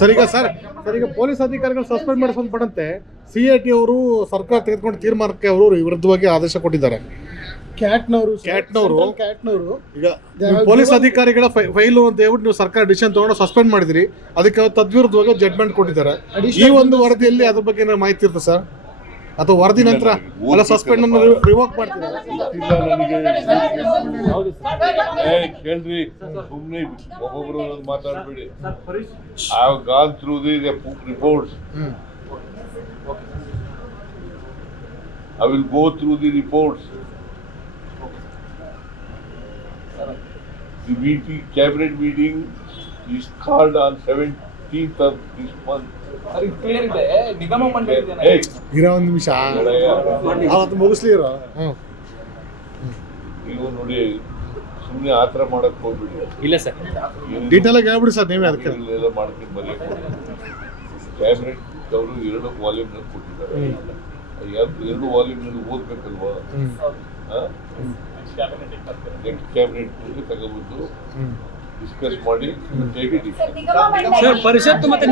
Sir ಈಗ police ಅಧಿಕಾರಿಗಳು suspend ಮಾಡಿ ಸಂಬಂಧಪಟ್ಟಂತೆ CIT ಅವರು ಸರ್ಕಾರ ತೆಗೆದುಕೊಂಡ ತೀರ್ಮಾನಕ್ಕೆ ಅವರು ವಿರುದ್ಧವಾಗಿ ಆದೇಶ ಕೊಟ್ಟಿದ್ದಾರೆ. ಕ್ಯಾಟ್ನವರು ಈಗ ಪೊಲೀಸ್ ಅಧಿಕಾರಿಗಳ ಫೈಲು ಅಂತ ಹೇಳ್ಬಿಟ್ಟು ನೀವು ಸರ್ಕಾರ ಡಿಸಿಷನ್ ತಗೊಂಡು ಸಸ್ಪೆಂಡ್ ಮಾಡಿದಿರಿ, ಅದಕ್ಕೆ ತದ್ವಿರುದ್ಧವಾಗಿ ಜಡ್ಜ್ಮೆಂಟ್ ಕೊಟ್ಟಿದ್ದಾರೆ. ಈ ಒಂದು ವರದಿಯಲ್ಲಿ ಅದ್ರ ಬಗ್ಗೆ ಏನಾದ್ರು ಮಾಹಿತಿ ಇರುತ್ತೆ ಸರ್, ಅಥವಾ ವರದಿ ನಂತರ ಅಲ್ಲ ಸಸ್ಪೆಂಡ್ ಅನ್ನು ರಿವೋಕ್ ಮಾಡ್ತಿದ್ದಾರೆ? ಕೇಳ್ರಿ, ಸುಮ್ಮನೆ ಒಬ್ಬೊಬ್ರು ಮಾತಾಡ್ಬೇಡಿ. I have gone through the reports. I will go through the reports. The meeting, cabinet meeting is called on 17th of this month. Clear ಇದೆ, ನಿಗಮ ಮಂಡಳಿ ಇದೆ. ಇರೋ ಒಂದು ನಿಮಿಷ ಅವತ್ತು ಮುಗಿಸ್ಲಿ ಇರೋ. ನೀವು ನೋಡಿ, ಸುಮ್ಮನೆ ಆತರ ಮಾಡಕ್ ಹೋಗ್ಬಿಡಿ. ಇಲ್ಲ ಸರ್, ಡೀಟೇಲ್ ಆಗಿ ಹೇಳ್ಬಿಡಿ ಸರ್ ನೀವೇ. ಅದಕ್ಕೆ ಎಲ್ಲ ಮಾಡ್ಕೊಂಡು ಬರೆಯಕ್ಕೆ ಕ್ಯಾಬಿನೆಟ್ ಅವರು 2 ವಾಲ್ಯೂಮ್ ಕೊಟ್ಟಿದ್ದಾರೆ. 2 ವಾಲ್ಯೂಮ್ ಓದ್ಬೇಕಲ್ವಾ? ನೆಕ್ಸ್ಟ್ ಕ್ಯಾಬಿನೆಟ್ ತಗೋಬಿಟ್ಟು ಡಿಸ್ಕಸ್ ಮಾಡಿ ಪರಿಷತ್ತು ಮತ್ತೆ